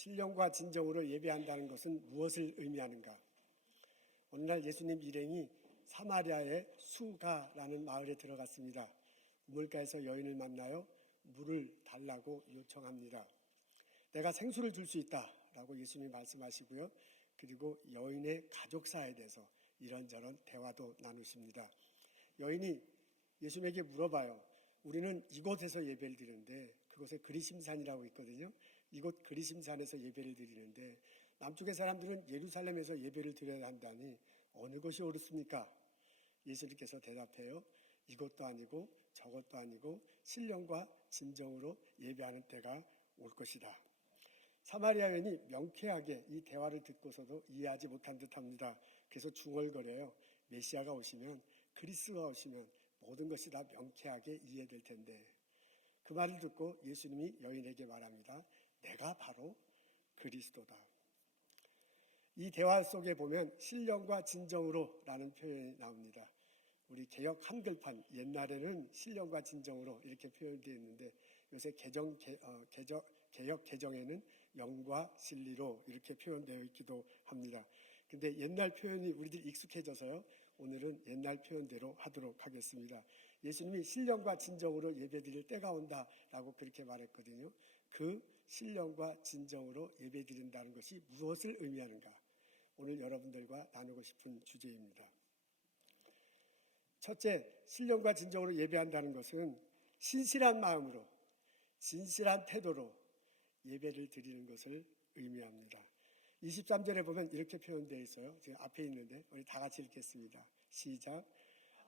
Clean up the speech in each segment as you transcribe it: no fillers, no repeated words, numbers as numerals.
신령과 진정으로 예배한다는 것은 무엇을 의미하는가? 오늘날 예수님 일행이 사마리아의 수가라는 마을에 들어갔습니다. 우물가에서 여인을 만나요. 물을 달라고 요청합니다. 내가 생수를 줄 수 있다라고 예수님이 말씀하시고요. 그리고 여인의 가족사에 대해서 이런저런 대화도 나누십니다. 여인이 예수님에게 물어봐요. 우리는 이곳에서 예배를 드리는데, 그곳에 그리심산이라고 있거든요. 이곳 그리심산에서 예배를 드리는데 남쪽의 사람들은 예루살렘에서 예배를 드려야 한다니 어느 곳이 옳습니까? 예수님께서 대답해요. 이것도 아니고 저것도 아니고 신령과 진정으로 예배하는 때가 올 것이다. 사마리아 여인이 명쾌하게 이 대화를 듣고서도 이해하지 못한 듯합니다. 그래서 중얼거려요. 메시아가 오시면, 그리스도가 오시면 모든 것이 다 명쾌하게 이해될 텐데. 그 말을 듣고 예수님이 여인에게 말합니다. 내가 바로 그리스도다. 이 대화 속에 보면 신령과 진정으로 라는 표현이 나옵니다. 우리 개역 한글판 옛날에는 신령과 진정으로 이렇게 표현되어 있는데 요새 개역 개정에는 영과 진리로 이렇게 표현되어 있기도 합니다. 근데 옛날 표현이 우리들이 익숙해져서요. 오늘은 옛날 표현대로 하도록 하겠습니다. 예수님이 신령과 진정으로 예배드릴 때가 온다라고 그렇게 말했거든요. 그 신령과 진정으로 예배드린다는 것이 무엇을 의미하는가? 오늘 여러분들과 나누고 싶은 주제입니다. 첫째, 신령과 진정으로 예배한다는 것은 신실한 마음으로, 진실한 태도로 예배를 드리는 것을 의미합니다. 23절에 보면 이렇게 표현되어 있어요. 지금 앞에 있는데 우리 다 같이 읽겠습니다. 시작.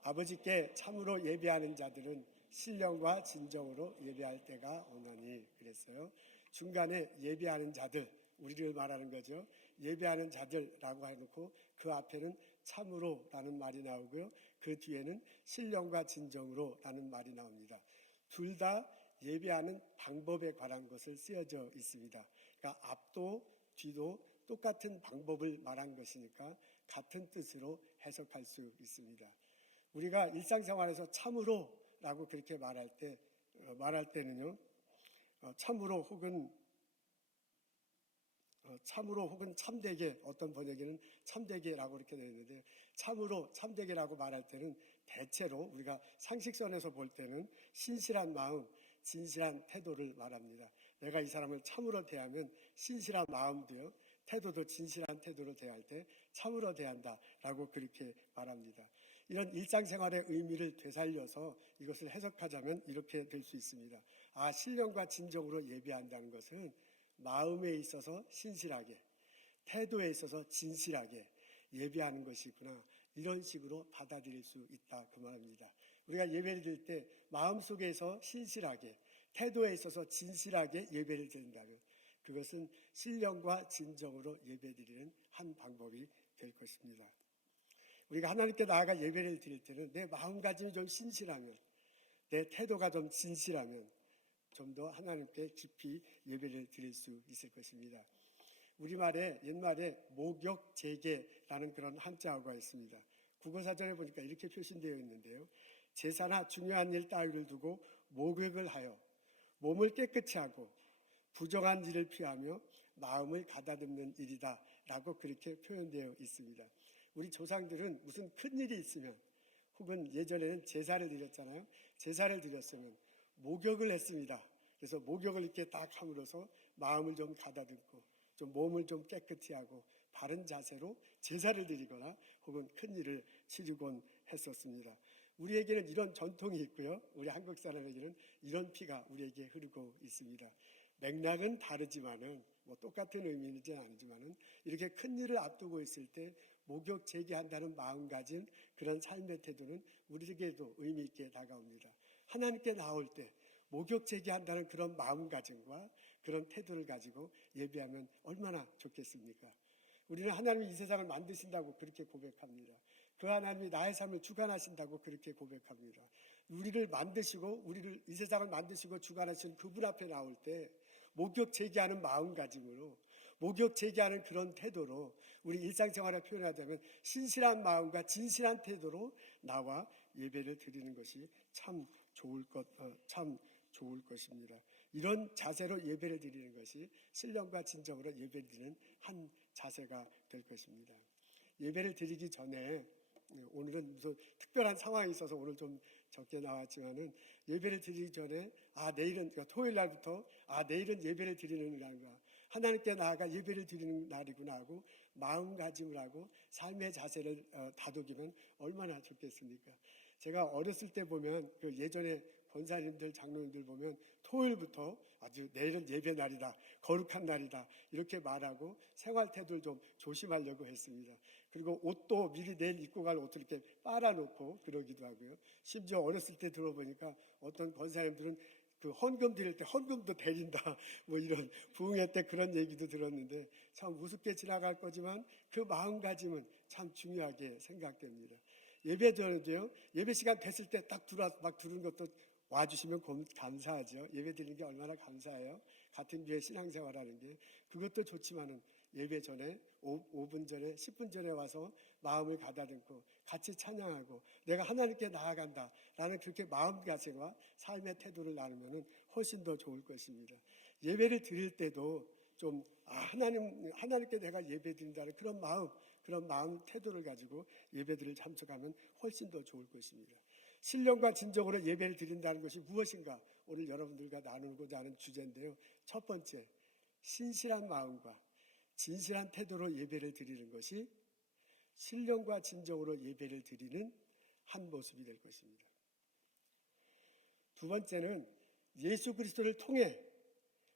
아버지께 참으로 예배하는 자들은 신령과 진정으로 예배할 때가 오나니 그랬어요. 중간에 예배하는 자들, 우리를 말하는 거죠. 예배하는 자들라고 해놓고 그 앞에는 참으로라는 말이 나오고요. 그 뒤에는 신령과 진정으로라는 말이 나옵니다. 둘 다 예배하는 방법에 관한 것을 쓰여져 있습니다. 그러니까 앞도 뒤도 똑같은 방법을 말한 것이니까 같은 뜻으로 해석할 수 있습니다. 우리가 일상생활에서 참으로라고 그렇게 말할 때는요, 참으로 혹은 참되게, 어떤 번역에는 참되게라고 이렇게 되어 있는데, 참으로 참되게라고 말할 때는 대체로 우리가 상식선에서 볼 때는 신실한 마음, 진실한 태도를 말합니다. 내가 이 사람을 참으로 대하면 신실한 마음도요, 태도도 진실한 태도로 대할 때 참으로 대한다라고 그렇게 말합니다. 이런 일상생활의 의미를 되살려서 이것을 해석하자면 이렇게 될 수 있습니다. 신령과 진정으로 예배한다는 것은 마음에 있어서 신실하게, 태도에 있어서 진실하게 예배하는 것이구나. 이런 식으로 받아들일 수 있다 그 말입니다. 우리가 예배를 드릴 때 마음속에서 신실하게, 태도에 있어서 진실하게 예배를 드린다면 그것은 신령과 진정으로 예배드리는 한 방법이 될 것입니다. 우리가 하나님께 나아가 예배를 드릴 때는 내 마음가짐이 좀 신실하면, 내 태도가 좀 진실하면 좀 더 하나님께 깊이 예배를 드릴 수 있을 것입니다. 우리말에 옛말에 목욕제계라는 그런 한자어가 있습니다. 국어사전에 보니까 이렇게 표시되어 있는데요. 제사나 중요한 일 따위를 두고 목욕을 하여 몸을 깨끗이 하고 부정한 일을 피하며 마음을 가다듬는 일이다 라고 그렇게 표현되어 있습니다. 우리 조상들은 무슨 큰일이 있으면 혹은 예전에는 제사를 드렸잖아요. 제사를 드렸으면 목욕을 했습니다. 그래서 목욕을 이렇게 딱 함으로써 마음을 좀 가다듬고 좀 몸을 좀 깨끗이 하고 바른 자세로 제사를 드리거나 혹은 큰일을 치르곤 했었습니다. 우리에게는 이런 전통이 있고요. 우리 한국 사람에게는 이런 피가 우리에게 흐르고 있습니다. 맥락은 다르지만은 똑같은 의미는 아니지만은 이렇게 큰일을 앞두고 있을 때 목욕 제기한다는 마음가짐, 그런 삶의 태도는 우리에게도 의미 있게 다가옵니다. 하나님께 나올 때 목욕 제기한다는 그런 마음가짐과 그런 태도를 가지고 예배하면 얼마나 좋겠습니까? 우리는 하나님이 이 세상을 만드신다고 그렇게 고백합니다. 그 하나님이 나의 삶을 주관하신다고 그렇게 고백합니다. 우리를 만드시고 이 세상을 만드시고 주관하신 그분 앞에 나올 때 목욕 제기하는 마음가짐으로, 목욕 제기하는 그런 태도로 우리 일상생활에 표현하자면 신실한 마음과 진실한 태도로 나와 예배를 드리는 것이 참 좋을 것입니다. 이런 자세로 예배를 드리는 것이 신령과 진정으로 예배를 드리는 한 자세가 될 것입니다. 예배를 드리기 전에, 오늘은 무슨 특별한 상황이 있어서 오늘 좀 적게 나왔지만은, 예배를 드리기 전에 내일은, 그러니까 토요일 날부터 내일은 예배를 드리는 날과 하나님께 나아가 예배를 드리는 날이구나 하고 마음가짐을 하고 삶의 자세를 다독이면 얼마나 좋겠습니까? 제가 어렸을 때 보면 그 예전에 권사님들, 장로님들 보면 토요일부터 아주 내일은 예배 날이다, 거룩한 날이다 이렇게 말하고 생활 태도를 좀 조심하려고 했습니다. 그리고 옷도 미리 내일 입고 갈 옷을 이렇게 빨아놓고 그러기도 하고요. 심지어 어렸을 때 들어보니까 어떤 권사님들은 그 헌금 드릴 때 헌금도 데린다 뭐 이런 부흥회 때 그런 얘기도 들었는데 참 우습게 지나갈 거지만 그 마음가짐은 참 중요하게 생각됩니다. 예배 전에도요, 예배 시간 됐을 때 딱 들어와서 막 들은 것도 와주시면 감사하죠. 예배 드리는 게 얼마나 감사해요. 같은 교회 신앙생활하는 게. 그것도 좋지만은 예배 전에 5분 전에 10분 전에 와서 마음을 가다듬고 같이 찬양하고 내가 하나님께 나아간다라는 그렇게 마음가짐과 삶의 태도를 나누면 훨씬 더 좋을 것입니다. 예배를 드릴 때도 좀 하나님께 내가 예배 드린다는 그런 마음 태도를 가지고 예배들을 참석하면 훨씬 더 좋을 것입니다. 신령과 진정으로 예배를 드린다는 것이 무엇인가 오늘 여러분들과 나누고자 하는 주제인데요. 첫 번째, 신실한 마음과 진실한 태도로 예배를 드리는 것이 신령과 진정으로 예배를 드리는 한 모습이 될 것입니다. 두 번째는 예수 그리스도를 통해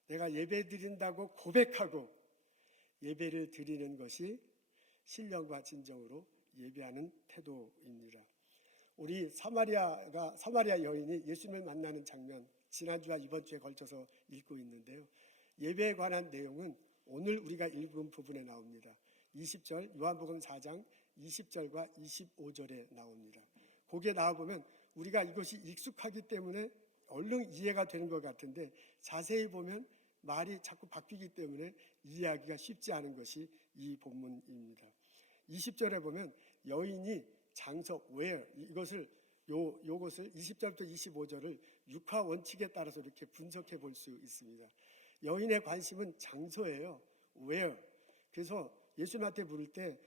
내가 예배 드린다고 고백하고 예배를 드리는 것이 신령과 진정으로 예배하는 태도입니다. 우리 사마리아 여인이 예수님을 만나는 장면, 지난주와 이번 주에 걸쳐서 읽고 있는데요. 예배에 관한 내용은 오늘 우리가 읽은 부분에 나옵니다. 20절, 요한복음 4장 20절과 25절에 나옵니다. 거기에 나와보면 우리가 이것이 익숙하기 때문에 얼른 이해가 되는 것 같은데 자세히 보면 말이 자꾸 바뀌기 때문에 이해하기가 쉽지 않은 것이 이 본문입니다. 20절에 보면 여인이 장소, where, 요것을 20절부터 25절을 육하 원칙에 따라서 이렇게 분석해 볼 수 있습니다. 여인의 관심은 장소예요. where. 그래서 예수님한테 물을 때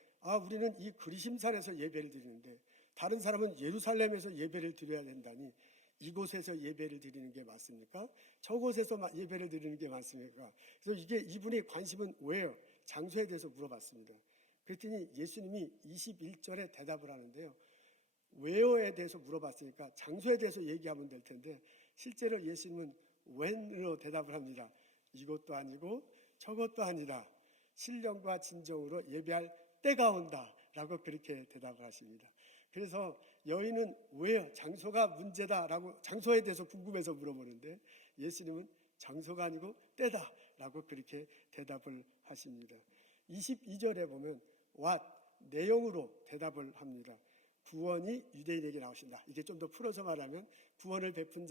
우리는 이 그리심산에서 예배를 드리는데 다른 사람은 예루살렘에서 예배를 드려야 된다니 이곳에서 예배를 드리는 게 맞습니까? 저곳에서 예배를 드리는 게 맞습니까? 그래서 이분의 관심은 where, 장소에 대해서 물어봤습니다. 그랬더니 예수님이 21절에 대답을 하는데요. where에 대해서 물어봤으니까 장소에 대해서 얘기하면 될 텐데 실제로 예수님은 when으로 대답을 합니다. 이것도 아니고 저것도 아니다. 신령과 진정으로 예배할 때가 온다라고 그렇게 대답을 하십니다. 그래서 여인은 왜 장소가 문제다라고 장소에 대해서 궁금해서 물어보는데 예수님은 장소가 아니고 때다라고 그렇게 대답을 하십니다. 22절에 보면 what 내용으로 대답을 합니다. 구원이 유대인에게 나오신다. 이게 좀 더 풀어서 말하면 구원을 베푼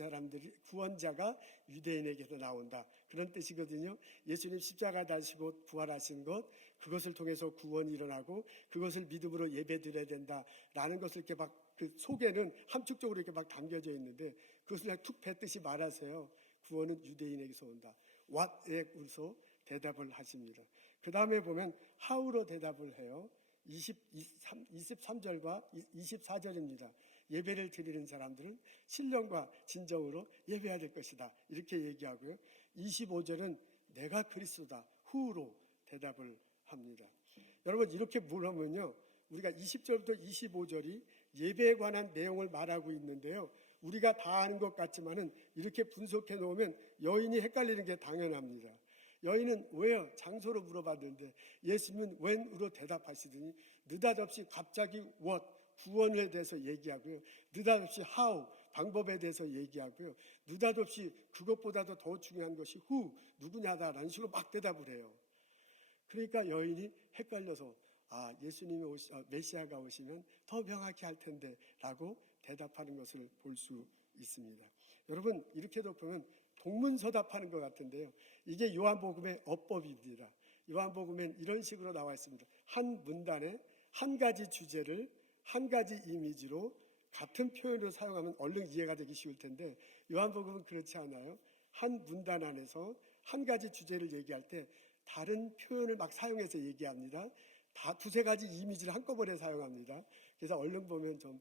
구원자가 유대인에게서 나온다. 그런 뜻이거든요. 예수님 십자가 다시고 부활하신 것, 그것을 통해서 구원이 일어나고 그것을 믿음으로 예배드려야 된다라는 것을 이렇게 그 속에는 함축적으로 이렇게 막 담겨져 있는데 그것을 그냥 툭 뱉듯이 말하세요. 구원은 유대인에게서 온다. what에 우서 대답을 하십니다. 그 다음에 보면 how로 대답을 해요. 23절과 24절입니다. 예배를 드리는 사람들은 신령과 진정으로 예배해야 될 것이다. 이렇게 얘기하고요. 25절은 내가 그리스도다. 후로 대답을 합니다. 여러분 이렇게 물으면요. 우리가 20절부터 25절이 예배에 관한 내용을 말하고 있는데요. 우리가 다 아는 것 같지만은 이렇게 분석해 놓으면 여인이 헷갈리는 게 당연합니다. 여인은 왜요? 장소로 물어봤는데 예수님은 when으로 대답하시더니 느닷없이 갑자기 what, 구원에 대해서 얘기하고요. 느닷없이 how, 방법에 대해서 얘기하고요. 느닷없이 그것보다도 더 중요한 것이 who, 누구냐다라는 식으로 막 대답을 해요. 그러니까 여인이 헷갈려서 예수님이 메시아가 오시면 더 명확히 할 텐데 라고 대답하는 것을 볼 수 있습니다. 여러분 이렇게도 보면 동문서답하는 것 같은데요. 이게 요한복음의 어법입니다. 요한복음엔 이런 식으로 나와 있습니다. 한 문단에 한 가지 주제를 한 가지 이미지로 같은 표현으로 사용하면 얼른 이해가 되기 쉬울 텐데 요한복음은 그렇지 않아요. 한 문단 안에서 한 가지 주제를 얘기할 때 다른 표현을 막 사용해서 얘기합니다. 다 두세 가지 이미지를 한꺼번에 사용합니다. 그래서 얼른 보면 좀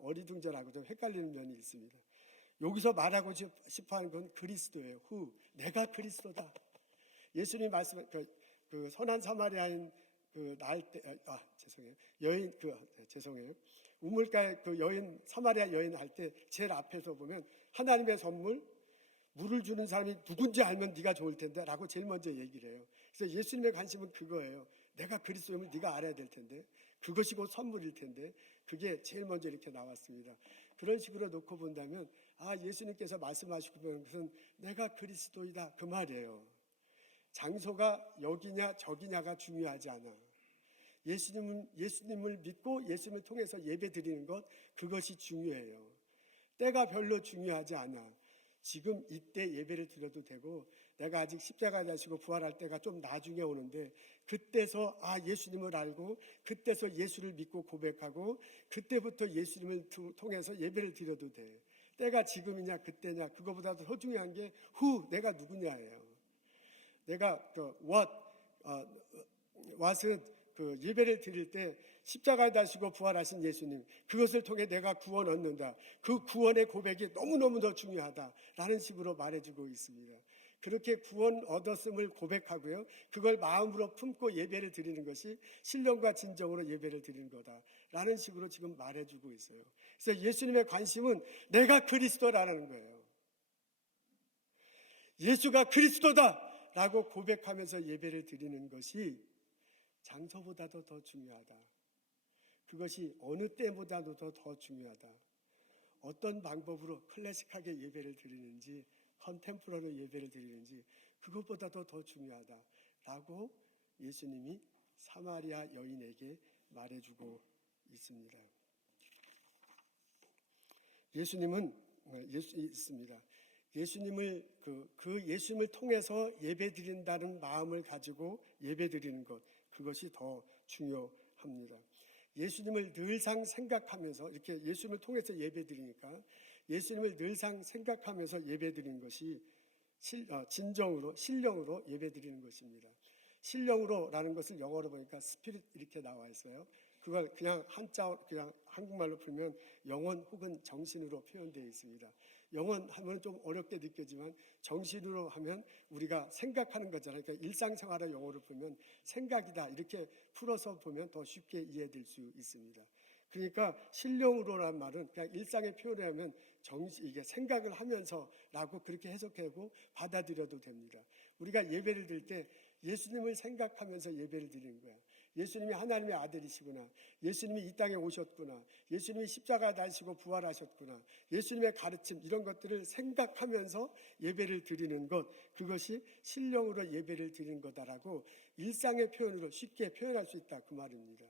어리둥절하고 좀 헷갈리는 면이 있습니다. 여기서 말하고 싶어하는 건 그리스도예요. 내가 그리스도다. 예수님 말씀, 그 선한 사마리아인 죄송해요. 우물가에 그 여인, 사마리아 여인 할 때 제일 앞에서 보면 하나님의 선물, 물을 주는 사람이 누군지 알면 네가 좋을 텐데 라고 제일 먼저 얘기를 해요. 그래서 예수님의 관심은 그거예요. 내가 그리스도임을 네가 알아야 될 텐데, 그것이 곧 선물일 텐데, 그게 제일 먼저 이렇게 나왔습니다. 그런 식으로 놓고 본다면 예수님께서 말씀하시고 보는 것은 내가 그리스도이다 그 말이에요. 장소가 여기냐 저기냐가 중요하지 않아. 예수님을 믿고 예수님을 통해서 예배 드리는 것, 그것이 중요해요. 때가 별로 중요하지 않아. 지금 이때 예배를 드려도 되고, 내가 아직 십자가 자시고 부활할 때가 좀 나중에 오는데, 그때서 예수님을 알고 그때서 예수를 믿고 고백하고 그때부터 예수님을 통해서 예배를 드려도 돼. 때가 지금이냐 그때냐, 그거보다도 더 중요한 게 내가 누구냐예요. 내가 what은 예배를 드릴 때 십자가에 다시고 부활하신 예수님, 그것을 통해 내가 구원 얻는다. 그 구원의 고백이 너무너무 더 중요하다라는 식으로 말해주고 있습니다. 그렇게 구원 얻었음을 고백하고요, 그걸 마음으로 품고 예배를 드리는 것이 신령과 진정으로 예배를 드리는 거다라는 식으로 지금 말해주고 있어요. 그래서 예수님의 관심은 내가 그리스도라는 거예요. 예수가 그리스도다라고 고백하면서 예배를 드리는 것이 장소보다도 더 중요하다. 그것이 어느 때보다도 더 중요하다. 어떤 방법으로 클래식하게 예배를 드리는지, 컨템포러리 예배를 드리는지, 그것보다도 더 중요하다라고 예수님이 사마리아 여인에게 말해주고 있습니다. 예수님을 예수님을 통해서 예배 드린다는 마음을 가지고 예배 드리는 것, 그것이 더 중요합니다. 예수님을 늘상 생각하면서 이렇게 예수님을 통해서 예배 드리니까 예수님을 늘상 생각하면서 예배 드리는 것이 진정으로, 신령으로 예배 드리는 것입니다. 신령으로라는 것을 영어로 보니까 스피릿 이렇게 나와 있어요. 그걸 그냥 한국말로 풀면 영혼 혹은 정신으로 표현되어 있습니다. 영혼 하면 좀 어렵게 느껴지만 정신으로 하면 우리가 생각하는 거잖아요. 그러니까 일상생활의 용어로 보면 생각이다 이렇게 풀어서 보면 더 쉽게 이해될 수 있습니다. 그러니까 신령으로란 말은 그냥 일상의 표현을 하면 이게 생각을 하면서라고 그렇게 해석하고 받아들여도 됩니다. 우리가 예배를 드릴 때 예수님을 생각하면서 예배를 드리는 거야. 예수님이 하나님의 아들이시구나. 예수님이 이 땅에 오셨구나. 예수님이 십자가 달시고 부활하셨구나. 예수님의 가르침, 이런 것들을 생각하면서 예배를 드리는 것, 그것이 신령으로 예배를 드리는 거다라고 일상의 표현으로 쉽게 표현할 수 있다 그 말입니다.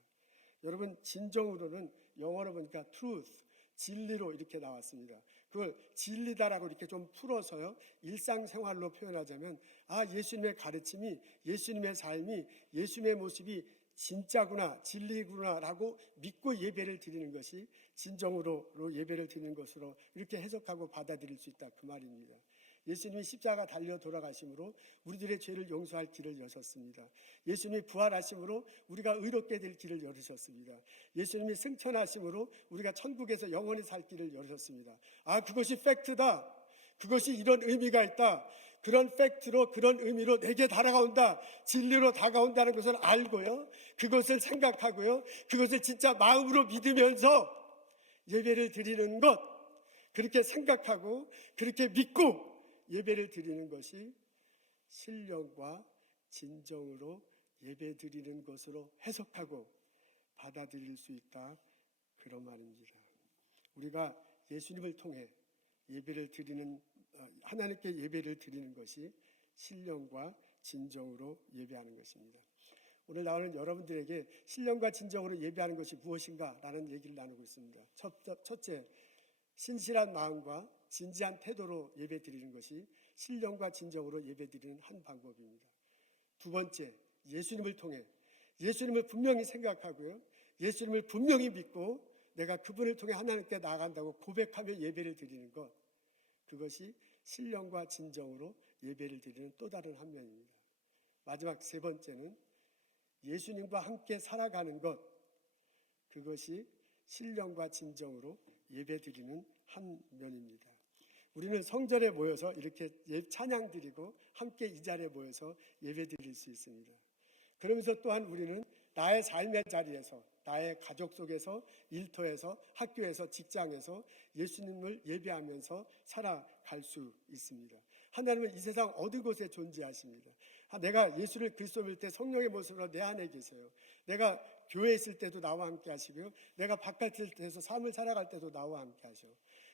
여러분, 진정으로는 영어로 보니까 truth, 진리로 이렇게 나왔습니다. 그걸 진리다라고 이렇게 좀 풀어서요, 일상생활로 표현하자면 예수님의 가르침이, 예수님의 삶이, 예수님의 모습이 진짜구나, 진리구나 라고 믿고 예배를 드리는 것이 진정으로 예배를 드리는 것으로 이렇게 해석하고 받아들일 수 있다 그 말입니다. 예수님이 십자가 달려 돌아가심으로 우리들의 죄를 용서할 길을 여셨습니다. 예수님이 부활하심으로 우리가 의롭게 될 길을 열으셨습니다. 예수님이 승천하심으로 우리가 천국에서 영원히 살 길을 열으셨습니다. 그것이 팩트다. 그것이 이런 의미가 있다. 그런 팩트로, 그런 의미로 내게 다가온다. 진리로 다가온다는 것을 알고요, 그것을 생각하고요, 그것을 진짜 마음으로 믿으면서 예배를 드리는 것, 그렇게 생각하고 그렇게 믿고 예배를 드리는 것이 신령과 진정으로 예배 드리는 것으로 해석하고 받아들일 수 있다 그런 말입니다. 우리가 예수님을 통해 예배를 드리는, 하나님께 예배를 드리는 것이 신령과 진정으로 예배하는 것입니다. 오늘 나오는 여러분들에게 신령과 진정으로 예배하는 것이 무엇인가 라는 얘기를 나누고 있습니다. 첫째, 신실한 마음과 진지한 태도로 예배 드리는 것이 신령과 진정으로 예배 드리는 한 방법입니다. 두 번째, 예수님을 통해, 예수님을 분명히 생각하고요, 예수님을 분명히 믿고 내가 그분을 통해 하나님께 나아간다고 고백하며 예배를 드리는 것, 그것이 신령과 진정으로 예배를 드리는 또 다른 한 면입니다. 마지막 세 번째는 예수님과 함께 살아가는 것, 그것이 신령과 진정으로 예배 드리는 한 면입니다. 우리는 성전에 모여서 이렇게 찬양 드리고 함께 이 자리에 모여서 예배 드릴 수 있습니다. 그러면서 또한 우리는 나의 삶의 자리에서, 나의 가족 속에서, 일터에서, 학교에서, 직장에서 예수님을 예배하면서 살아갈 수 있습니다. 하나님은 이 세상 어느 곳에 존재하십니다. 내가 예수를 그리스도 믿을 때 성령의 모습으로 내 안에 계세요. 내가 교회에 있을 때도 나와 함께 하시고요. 내가 바깥에서 삶을 살아갈 때도 나와 함께 하셔.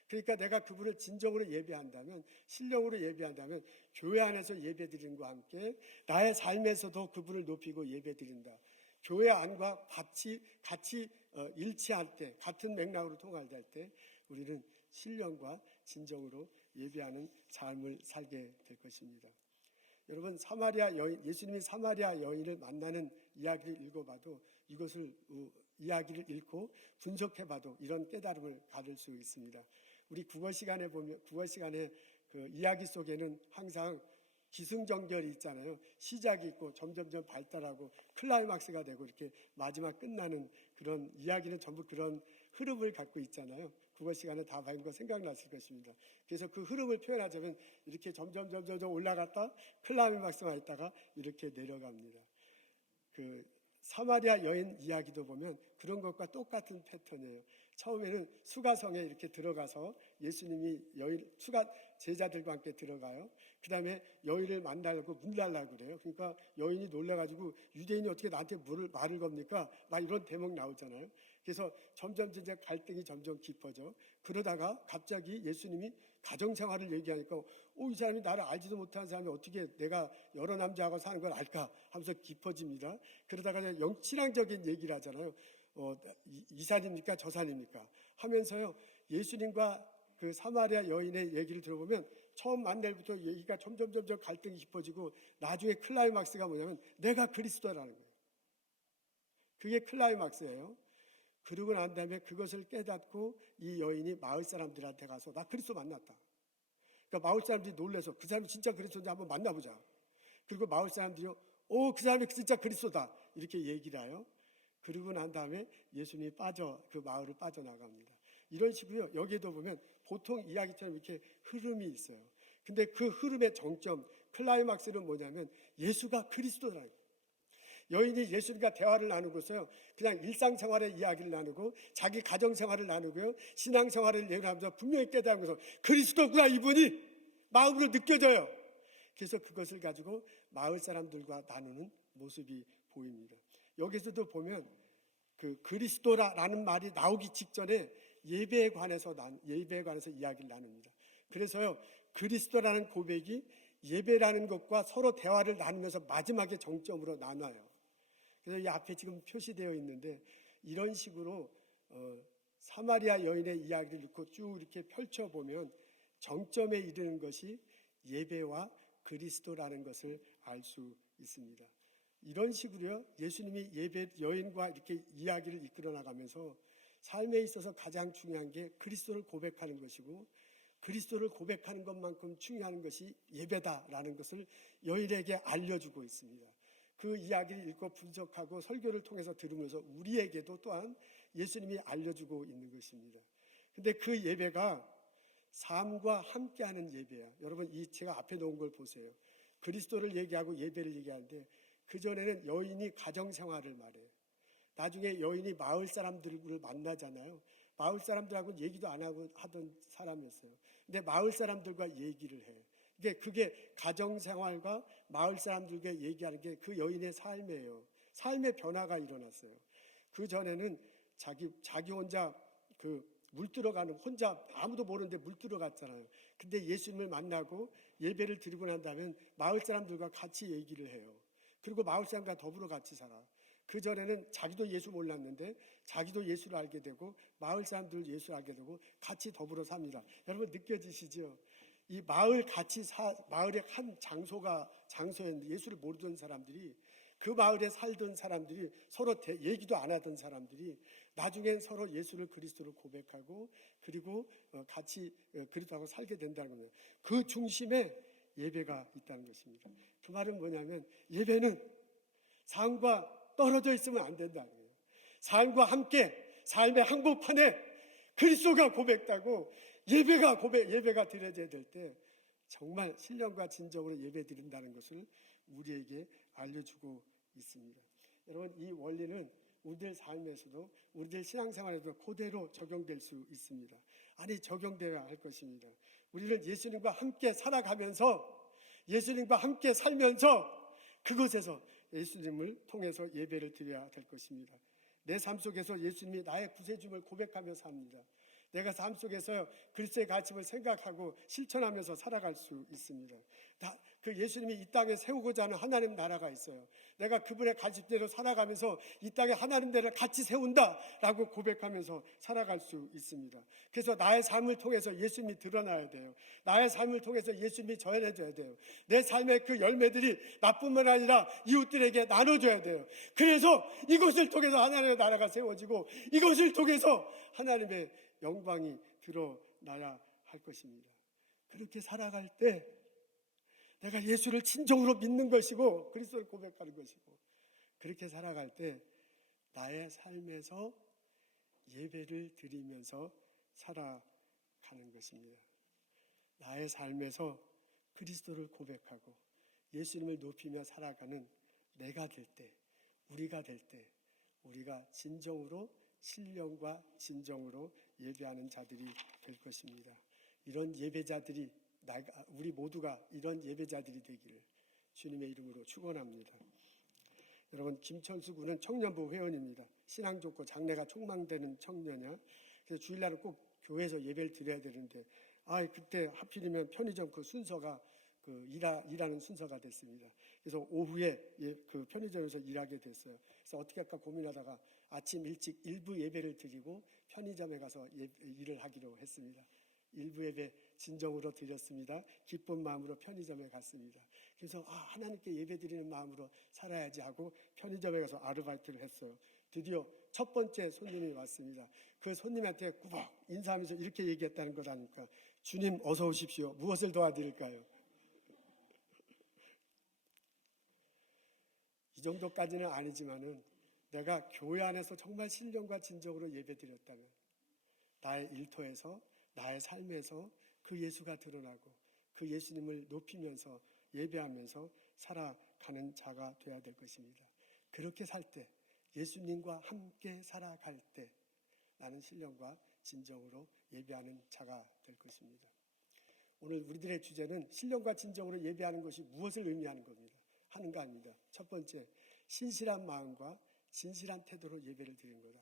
그러니까 내가 그분을 진정으로 예배한다면, 신령으로 예배한다면 교회 안에서 예배드리는 것과 함께 나의 삶에서도 그분을 높이고 예배드린다. 교회 안과 같이 일치할 때, 같은 맥락으로 통할될 때 우리는 신령과 진정으로 예배하는 삶을 살게 될 것입니다. 여러분, 예수님이 사마리아 여인을 만나는 이야기를 읽어봐도, 이것을 이야기를 읽고 분석해봐도 이런 깨달음을 가질 수 있습니다. 우리 국어 시간에 그 이야기 속에는 항상 기승전결이 있잖아요. 시작이 있고 점점점 발달하고 클라이막스가 되고 이렇게 마지막 끝나는 그런 이야기는 전부 그런 흐름을 갖고 있잖아요. 국어 시간에 다 배운 거 생각났을 것입니다. 그래서 그 흐름을 표현하자면 이렇게 점점 올라갔다 클라이막스만 있다가 이렇게 내려갑니다. 그 사마리아 여인 이야기도 보면 그런 것과 똑같은 패턴이에요. 처음에는 수가성에 이렇게 들어가서 예수님이 수가 제자들과 함께 들어가요. 그 다음에 여인을 만나려고 문 달라고 그래요. 그러니까 여인이 놀라가지고 유대인이 어떻게 나한테 말을 겁니까? 막 이런 대목 나오잖아요. 그래서 점점 갈등이 점점 깊어져. 그러다가 갑자기 예수님이 가정생활을 얘기하니까 이 사람이 나를 알지도 못하는 사람이 어떻게 내가 여러 남자하고 사는 걸 알까 하면서 깊어집니다. 그러다가 신앙적인 얘기를 하잖아요. 이 산입니까? 저 산입니까? 하면서요. 예수님과 그 사마리아 여인의 얘기를 들어보면 처음 만날부터 얘기가 점점 갈등이 깊어지고 나중에 클라이막스가 뭐냐면 내가 그리스도라는 거예요. 그게 클라이막스예요. 그러고 난 다음에 그것을 깨닫고 이 여인이 마을 사람들한테 가서 나 그리스도 만났다. 그러니까 마을 사람들이 놀라서 그 사람이 진짜 그리스도인지 한번 만나보자. 그리고 마을 사람들이요. 그 사람이 진짜 그리스도다. 이렇게 얘기를 해요. 그러고 난 다음에 예수님이 그 마을을 빠져나갑니다. 이런 식으로요. 여기에도 보면 보통 이야기처럼 이렇게 흐름이 있어요. 근데 그 흐름의 정점, 클라이막스는 뭐냐면 예수가 그리스도라는 거예요. 여인이 예수님과 대화를 나누고서요. 그냥 일상생활의 이야기를 나누고 자기 가정생활을 나누고요. 신앙생활을 얘기하면서 분명히 깨달으면서 그리스도구나 이분이 마음으로 느껴져요. 그래서 그것을 가지고 마을 사람들과 나누는 모습이 보입니다. 여기서도 보면 그 그리스도라는 말이 나오기 직전에 예배에 관해서 이야기를 나눕니다. 그래서요. 그리스도라는 고백이 예배라는 것과 서로 대화를 나누면서 마지막에 정점으로 나눠요. 그래서 이 앞에 지금 표시되어 있는데 이런 식으로 사마리아 여인의 이야기를 읽고 쭉 이렇게 펼쳐보면 정점에 이르는 것이 예배와 그리스도라는 것을 알 수 있습니다. 이런 식으로요. 예수님이 여인과 이렇게 이야기를 이끌어 나가면서 삶에 있어서 가장 중요한 게 그리스도를 고백하는 것이고 그리스도를 고백하는 것만큼 중요한 것이 예배다라는 것을 여인에게 알려주고 있습니다. 그 이야기를 읽고 분석하고 설교를 통해서 들으면서 우리에게도 또한 예수님이 알려주고 있는 것입니다. 근데 그 예배가 삶과 함께하는 예배야. 여러분 제가 앞에 놓은 걸 보세요. 그리스도를 얘기하고 예배를 얘기하는데 그전에는 여인이 가정생활을 말해요. 나중에 여인이 마을 사람들을 만나잖아요. 마을 사람들하고는 얘기도 안 하고 하던 사람이었어요. 근데 마을 사람들과 얘기를 해. 그게 가정생활과 마을 사람들과 얘기하는 게 그 여인의 삶이에요. 삶의 변화가 일어났어요. 그 전에는 자기 혼자 물 들어가는 혼자 아무도 모르는데 물 들어갔잖아요. 근데 예수님을 만나고 예배를 드리고 난 다음에 마을 사람들과 같이 얘기를 해요. 그리고 마을 사람과 더불어 같이 살아. 그 전에는 자기도 예수 몰랐는데 자기도 예수를 알게 되고 마을 사람들 예수를 알게 되고 같이 더불어 삽니다. 여러분 느껴지시죠? 이 마을의 한 장소였는데 예수를 모르던 사람들이 그 마을에 살던 사람들이 서로 얘기도 안 하던 사람들이 나중엔 서로 예수를 그리스도로 고백하고 그리고 같이 그리스도하고 살게 된다는 겁니다. 그 중심에 예배가 있다는 것입니다. 그 말은 뭐냐면 예배는 삶과 떨어져 있으면 안 된다는 거예요. 삶과 함께 삶의 한복판에 그리스도가 고백되고 예배가 드려져야 될 때 정말 신령과 진정으로 예배 드린다는 것을 우리에게 알려주고 있습니다. 여러분, 이 원리는 우리들 삶에서도 우리들 신앙생활에도 그대로 적용될 수 있습니다. 아니, 적용되어야 할 것입니다. 우리는 예수님과 함께 살아가면서 예수님과 함께 살면서 그곳에서 예수님을 통해서 예배를 드려야 될 것입니다. 내 삶 속에서 예수님이 나의 구세주임을 고백하며 삽니다. 내가 삶 속에서 그리스도의 가치를 생각하고 실천하면서 살아갈 수 있습니다. 그 예수님이 이 땅에 세우고자 하는 하나님 나라가 있어요. 내가 그분의 가치대로 살아가면서 이 땅에 하나님 나라를 같이 세운다라고 고백하면서 살아갈 수 있습니다. 그래서 나의 삶을 통해서 예수님이 드러나야 돼요. 나의 삶을 통해서 예수님이 전해져야 돼요. 내 삶의 그 열매들이 나뿐만 아니라 이웃들에게 나눠줘야 돼요. 그래서 이것을 통해서 하나님의 나라가 세워지고 이것을 통해서 하나님의 영광이 드러나야 할 것입니다. 그렇게 살아갈 때 내가 예수를 진정으로 믿는 것이고 그리스도를 고백하는 것이고 그렇게 살아갈 때 나의 삶에서 예배를 드리면서 살아가는 것입니다. 나의 삶에서 그리스도를 고백하고 예수님을 높이며 살아가는 내가 될 때, 우리가 될 때 우리가 진정으로 신령과 진정으로 예배하는 자들이 될 것입니다. 이런 예배자들이 우리 모두가 이런 예배자들이 되기를 주님의 이름으로 축원합니다. 여러분, 김천수 군은 청년부 회원입니다. 신앙 좋고 장래가 촉망되는 청년이야. 그래서 주일날은 꼭 교회에서 예배를 드려야 되는데 그때 하필이면 편의점 그 순서가 일하는 순서가 됐습니다. 그래서 오후에 그 편의점에서 일하게 됐어요. 그래서 어떻게 할까 고민하다가 아침 일찍 일부 예배를 드리고 편의점에 가서 일을 하기로 했습니다. 일부 예배 진정으로 드렸습니다. 기쁜 마음으로 편의점에 갔습니다. 그래서 하나님께 예배 드리는 마음으로 살아야지 하고 편의점에 가서 아르바이트를 했어요. 드디어 첫 번째 손님이 왔습니다. 그 손님한테 꾸벅 인사하면서 이렇게 얘기했다는 거라니까. 주님 어서 오십시오. 무엇을 도와드릴까요? 이 정도까지는 아니지만은 내가 교회 안에서 정말 신령과 진정으로 예배드렸다면 나의 일터에서 나의 삶에서 그 예수가 드러나고 그 예수님을 높이면서 예배하면서 살아가는 자가 되어야 될 것입니다. 그렇게 살 때, 예수님과 함께 살아갈 때 나는 신령과 진정으로 예배하는 자가 될 것입니다. 오늘 우리들의 주제는 신령과 진정으로 예배하는 것이 무엇을 의미하는 겁니다. 하는가 합니다. 첫 번째, 신실한 마음과 진실한 태도로 예배를 드리는 거다.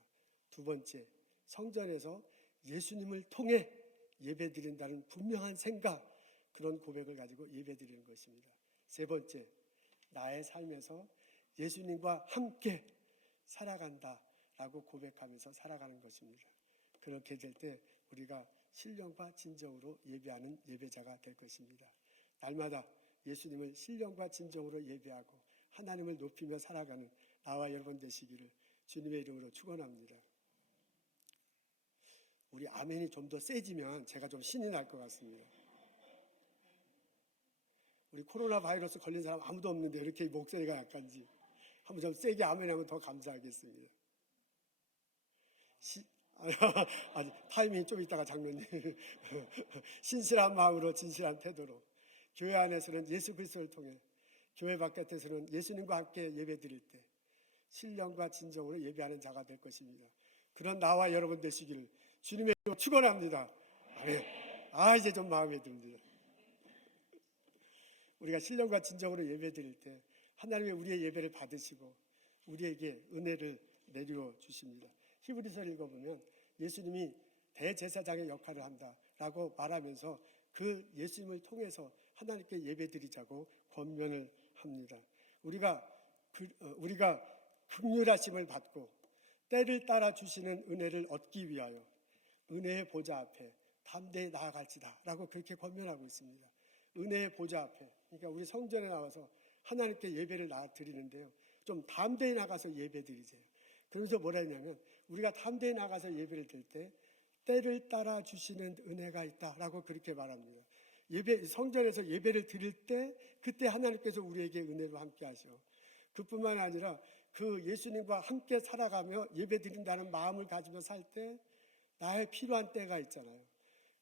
두 번째, 성전에서 예수님을 통해 예배 드린다는 분명한 생각, 그런 고백을 가지고 예배 드리는 것입니다. 세 번째, 나의 삶에서 예수님과 함께 살아간다라고 고백하면서 살아가는 것입니다. 그렇게 될 때 우리가 신령과 진정으로 예배하는 예배자가 될 것입니다. 날마다 예수님을 신령과 진정으로 예배하고 하나님을 높이며 살아가는 나와 여러분 되시기를 주님의 이름으로 축원합니다. 우리 아멘이 좀 더 세지면 제가 좀 신이 날 것 같습니다. 우리 코로나 바이러스 걸린 사람 아무도 없는데 이렇게 목소리가 약간지 한번 좀 세게 아멘하면 더 감사하겠습니다. 아니, 타이밍이 좀 있다가 장로님. 신실한 마음으로 진실한 태도로 교회 안에서는 예수 그리스도를 통해 교회 바깥에서는 예수님과 함께 예배 드릴 때 신령과 진정으로 예배하는 자가 될 것입니다. 그런 나와 여러분 되시기를 주님의 이름으로 축원합니다. 아멘. 이제 좀 마음에 듭니다. 우리가 신령과 진정으로 예배 드릴 때 하나님이 우리의 예배를 받으시고 우리에게 은혜를 내려 주십니다. 히브리서를 읽어보면 예수님이 대제사장의 역할을 한다라고 말하면서 그 예수님을 통해서 하나님께 예배드리자고 권면을 합니다. 우리가 긍휼하심을 받고 때를 따라 주시는 은혜를 얻기 위하여 은혜의 보좌 앞에 담대히 나아갈지다라고 그렇게 권면하고 있습니다. 은혜의 보좌 앞에, 그러니까 우리 성전에 나와서 하나님께 예배를 드리는데요. 좀 담대히 나가서 예배드리세요. 그러면서 뭐라 했냐면 우리가 담대히 나가서 예배를 드릴 때 때를 따라 주시는 은혜가 있다라고 그렇게 말합니다. 성전에서 예배를 드릴 때 그때 하나님께서 우리에게 은혜로 함께 하셔. 그뿐만 아니라 그 예수님과 함께 살아가며 예배 드린다는 마음을 가지고 살 때 나의 필요한 때가 있잖아요.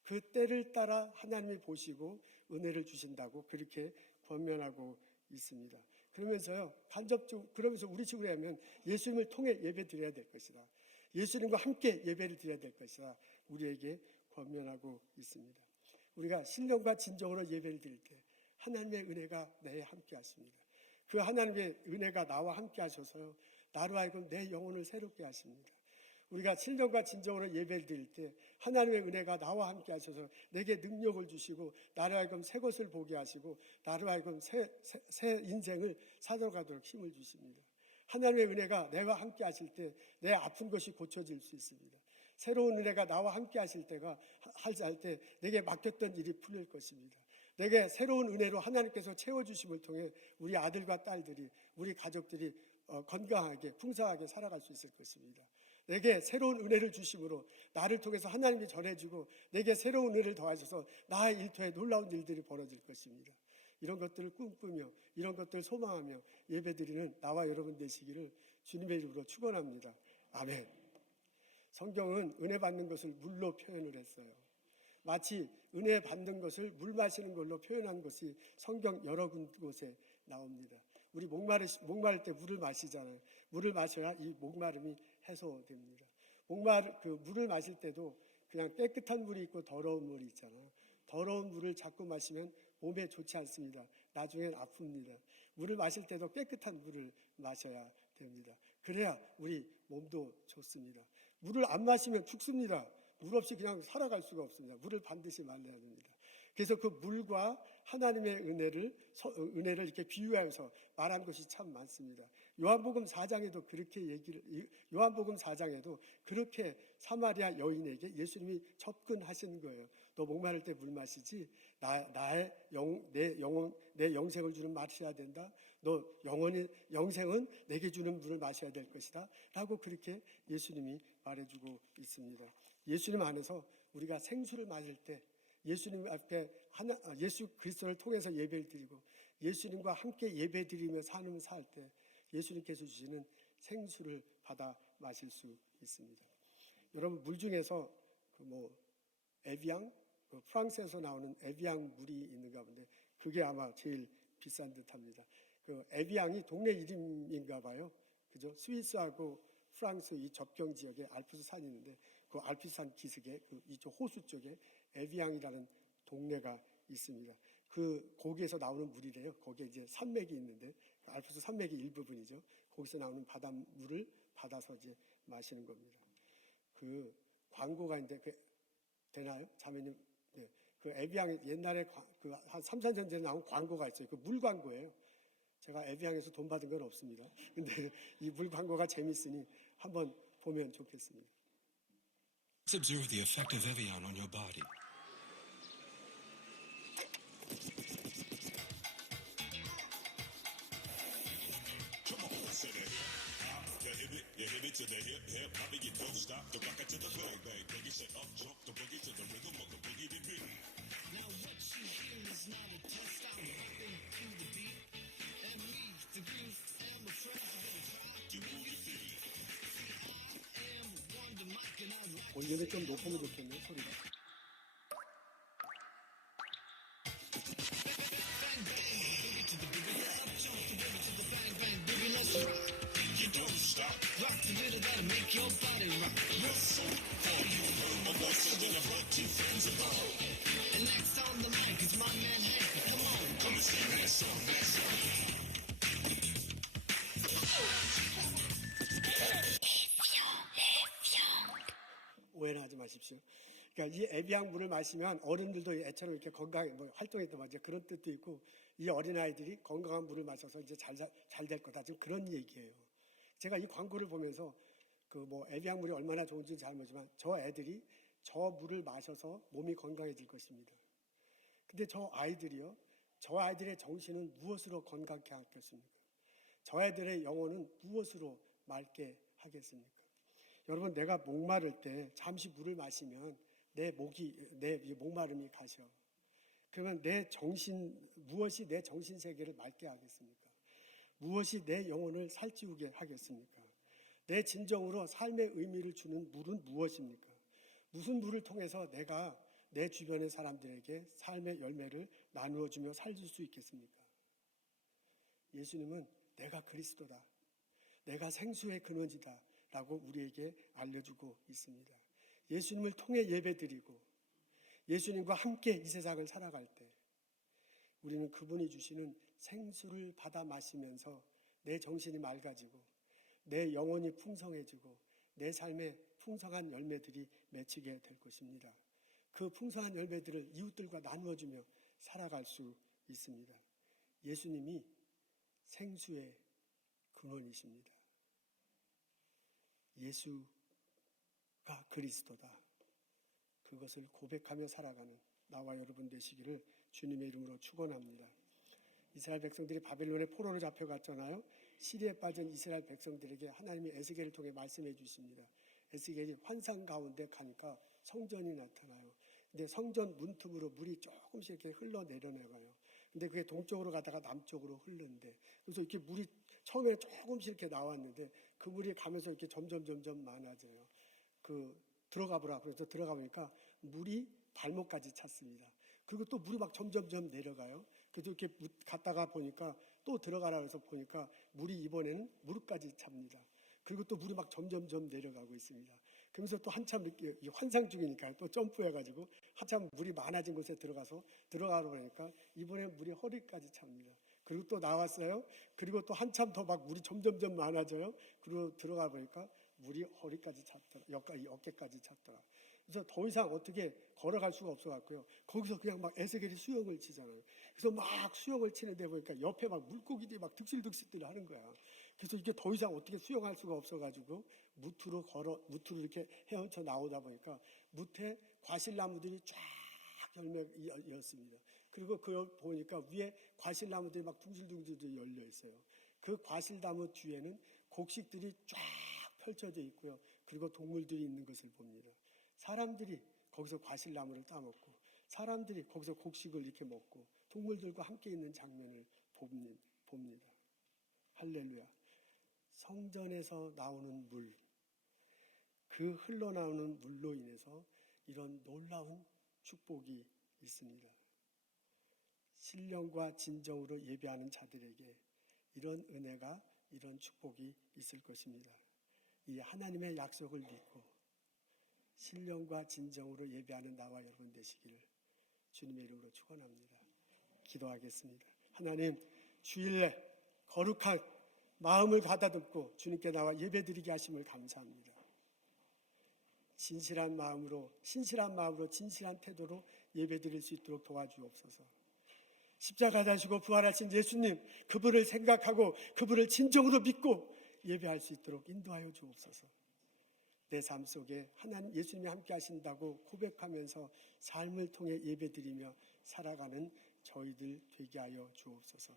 그 때를 따라 하나님이 보시고 은혜를 주신다고 그렇게 권면하고 있습니다. 그러면서요, 그러면서 우리 식으로 하면 예수님을 통해 예배 드려야 될 것이다. 예수님과 함께 예배를 드려야 될 것이다. 우리에게 권면하고 있습니다. 우리가 신령과 진정으로 예배를 드릴 때 하나님의 은혜가 내에 함께 하십니다. 그 하나님의 은혜가 나와 함께 하셔서 나로 하여금 내 영혼을 새롭게 하십니다. 우리가 신령과 진정으로 예배를 드릴 때 하나님의 은혜가 나와 함께 하셔서 내게 능력을 주시고 나로 하여금 새 것을 보게 하시고 나로 하여금 새 인생을 살아가도록 힘을 주십니다. 하나님의 은혜가 내와 함께 하실 때 내 아픈 것이 고쳐질 수 있습니다. 새로운 은혜가 나와 함께 하실 때가 할 때 내게 맡겼던 일이 풀릴 것입니다. 내게 새로운 은혜로 하나님께서 채워주심을 통해 우리 아들과 딸들이 우리 가족들이 건강하게 풍성하게 살아갈 수 있을 것입니다. 내게 새로운 은혜를 주심으로 나를 통해서 하나님이 전해주고 내게 새로운 은혜를 더하셔서 나의 일터에 놀라운 일들이 벌어질 것입니다. 이런 것들을 꿈꾸며 이런 것들을 소망하며 예배드리는 나와 여러분 되시기를 주님의 이름으로 축원합니다. 아멘. 성경은 은혜 받는 것을 물로 표현을 했어요. 마치 은혜 받는 것을 물 마시는 걸로 표현한 것이 성경 여러 곳에 나옵니다. 우리 목마를 때 물을 마시잖아요. 물을 마셔야 이 목마름이 해소됩니다. 물을 마실 때도 그냥 깨끗한 물이 있고 더러운 물이 있잖아요. 더러운 물을 자꾸 마시면 몸에 좋지 않습니다. 나중엔 아픕니다. 물을 마실 때도 깨끗한 물을 마셔야 됩니다. 그래야 우리 몸도 좋습니다. 물을 안 마시면 죽습니다. 물 없이 그냥 살아갈 수가 없습니다. 물을 반드시 마셔야 됩니다. 그래서 그 물과 하나님의 은혜를 이렇게 비유하여서 말한 것이 참 많습니다. 요한복음 4장에도 요한복음 4장에도 그렇게 사마리아 여인에게 예수님이 접근하신 거예요. 너 목마를 때 물 마시지? 내 영생을 주는 마셔야 된다. 너 영생은 내게 주는 물을 마셔야 될 것이다. 라고 그렇게 예수님이 말해주고 있습니다. 예수님 안에서 우리가 생수를 마실 때 예수님 앞에 예수 그리스도를 통해서 예배를 드리고 예수님과 함께 예배 드리며 삶을 살 때 예수님께서 주시는 생수를 받아 마실 수 있습니다. 여러분 물 중에서 에비앙 프랑스에서 나오는 에비앙 물이 있는가 본데 그게 아마 제일 비싼 듯합니다. 그 에비앙이 동네 이름인가 봐요. 그죠? 스위스하고 프랑스 이 접경 지역에 알프스 산이 있는데 그 알프스 산 기슭에 이쪽 호수 쪽에 에비앙이라는 동네가 있습니다. 거기에서 나오는 물이래요. 거기에 이제 산맥이 있는데 알프스 산맥이 일부분이죠. 거기서 나오는 바닷물을 받아서 이제 마시는 겁니다. 그 광고가 있는데 되나요? 자매님? 네. 그 에비앙 옛날에 한 3, 4년 전에 나온 광고가 있어요. 그 물 광고예요. 제가 에비앙에서 돈 받은 건 없습니다. 근데 이 물 광고가 재밌으니 한번 보면 좋겠습니다. Let's observe the effect of Evian on your body. Come on, say that. The hip to the hip, hop it, don't stop, the rock to the bang, bang, boogie, say up, jump, the boogie to the rhythm of the boogie to beat. Now what you hear is not a test, I'm hopping to the beat, and me, the groove, and the friends are gonna try to move your feet. I am Wonder Mike and I like 볼륨이 좀 높으면 좋겠네요, 소리가. You don't stop. Rock the rhythm that'll make your body rock. What's so for you? A voice is gonna put two friends above. And next on the mic is my man Hank. Come on, come and sing that song, that song. 오해는 하지 마십시오. 그러니까 이 에비앙 물을 마시면 어른들도 애처럼 이렇게 건강하게 활동했단 말이죠. 그런 뜻도 있고 이 어린아이들이 건강한 물을 마셔서 이제 잘 될 거다. 지금 그런 얘기예요. 제가 이 광고를 보면서 에비앙 물이 얼마나 좋은지는 잘 모르지만 저 애들이 저 물을 마셔서 몸이 건강해질 것입니다. 근데 저 아이들의 정신은 무엇으로 건강케 하겠습니까? 저 애들의 영혼은 무엇으로 맑게 하겠습니까? 여러분, 내가 목마를 때 잠시 물을 마시면 내 목마름이 가셔. 그러면 무엇이 내 정신 세계를 맑게 하겠습니까? 무엇이 내 영혼을 살찌우게 하겠습니까? 내 진정으로 삶의 의미를 주는 물은 무엇입니까? 무슨 물을 통해서 내가 내 주변의 사람들에게 삶의 열매를 나누어 주며 살릴 수 있겠습니까? 예수님은 내가 그리스도다, 내가 생수의 근원이다 라고 우리에게 알려주고 있습니다. 예수님을 통해 예배드리고 예수님과 함께 이 세상을 살아갈 때 우리는 그분이 주시는 생수를 받아 마시면서 내 정신이 맑아지고 내 영혼이 풍성해지고 내 삶에 풍성한 열매들이 맺히게 될 것입니다. 그 풍성한 열매들을 이웃들과 나누어주며 살아갈 수 있습니다. 예수님이 생수의 근원이십니다. 예수가 그리스도다. 그것을 고백하며 살아가는 나와 여러분 되시기를 주님의 이름으로 축원합니다. 이스라엘 백성들이 바벨론의 포로로 잡혀갔잖아요. 시리에 빠진 이스라엘 백성들에게 하나님이 에스겔을 통해 말씀해 주십니다. 에스겔이 환상 가운데 가니까 성전이 나타나요. 근데 성전 문틈으로 물이 조금씩 이렇게 흘러내려나가요. 근데 그게 동쪽으로 가다가 남쪽으로 흐르는데, 그래서 이렇게 물이 처음에 조금씩 이렇게 나왔는데 그 물이 가면서 이렇게 점점 많아져요. 들어가 보라. 그래서 들어가 보니까 물이 발목까지 찼습니다. 그리고 또 물이 막 점점 내려가요. 그래서 이렇게 갔다가 보니까 또 들어가라 해서 보니까 물이 이번에는 무릎까지 찹니다. 그리고 또 물이 막 점점 내려가고 있습니다. 그러면서 또 한참 이렇게 환상 중이니까 또 점프해가지고 한참 물이 많아진 곳에 들어가다 보니까 이번에 물이 허리까지 찹니다. 그리고 또 나왔어요. 그리고 또 한참 더 막 물이 점점 많아져요. 그리고 들어가 보니까 물이 허리까지 찼더라. 어깨까지 찼더라. 그래서 더 이상 어떻게 걸어갈 수가 없어갖고요. 거기서 그냥 막 에스겔이 수영을 치잖아요. 그래서 막 수영을 치는데 보니까 옆에 막 물고기들이 막 득실득실 하는 거야. 그래서 이게 더 이상 어떻게 수영할 수가 없어가지고 무트로 이렇게 헤엄쳐 나오다 보니까 무트에 과실나무들이 쫙 열매였습니다. 그리고 그 보니까 위에 과실나무들이 막 둥실둥실 열려 있어요. 그 과실나무 뒤에는 곡식들이 쫙 펼쳐져 있고요. 그리고 동물들이 있는 것을 봅니다. 사람들이 거기서 과실나무를 따먹고 사람들이 거기서 곡식을 이렇게 먹고 동물들과 함께 있는 장면을 봅니다. 할렐루야. 성전에서 나오는 물, 그 흘러나오는 물로 인해서 이런 놀라운 축복이 있습니다. 신령과 진정으로 예배하는 자들에게 이런 은혜가, 이런 축복이 있을 것입니다. 이 하나님의 약속을 믿고 신령과 진정으로 예배하는 나와 여러분 되시기를 주님의 이름으로 축원합니다. 기도하겠습니다. 하나님, 주일에 거룩한 마음을 가다듬고 주님께 나와 예배드리게 하심을 감사합니다. 진실한 마음으로 진실한 태도로 예배드릴 수 있도록 도와주옵소서. 십자가 다시고 부활하신 예수님, 그분을 생각하고 그분을 진정으로 믿고 예배할 수 있도록 인도하여 주옵소서. 내 삶 속에 하나님 예수님이 함께 하신다고 고백하면서 삶을 통해 예배드리며 살아가는 저희들 되게 하여 주옵소서.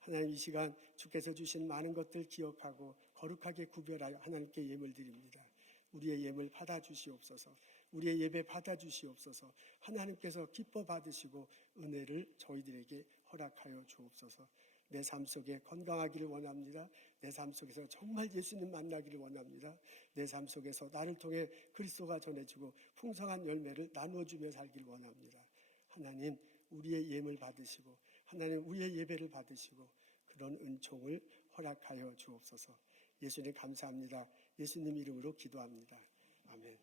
하나님, 이 시간 주께서 주신 많은 것들 기억하고 거룩하게 구별하여 하나님께 예물 드립니다. 우리의 예물 받아주시옵소서. 우리의 예배 받아주시옵소서. 하나님께서 기뻐 받으시고 은혜를 저희들에게 허락하여 주옵소서. 내 삶 속에 건강하기를 원합니다. 내 삶 속에서 정말 예수님 만나기를 원합니다. 내 삶 속에서 나를 통해 그리스도가 전해지고 풍성한 열매를 나누어주며 살기를 원합니다. 하나님, 우리의 예물 받으시고 하나님, 우리의 예배를 받으시고 그런 은총을 허락하여 주옵소서. 예수님 감사합니다. 예수님 이름으로 기도합니다. 아멘.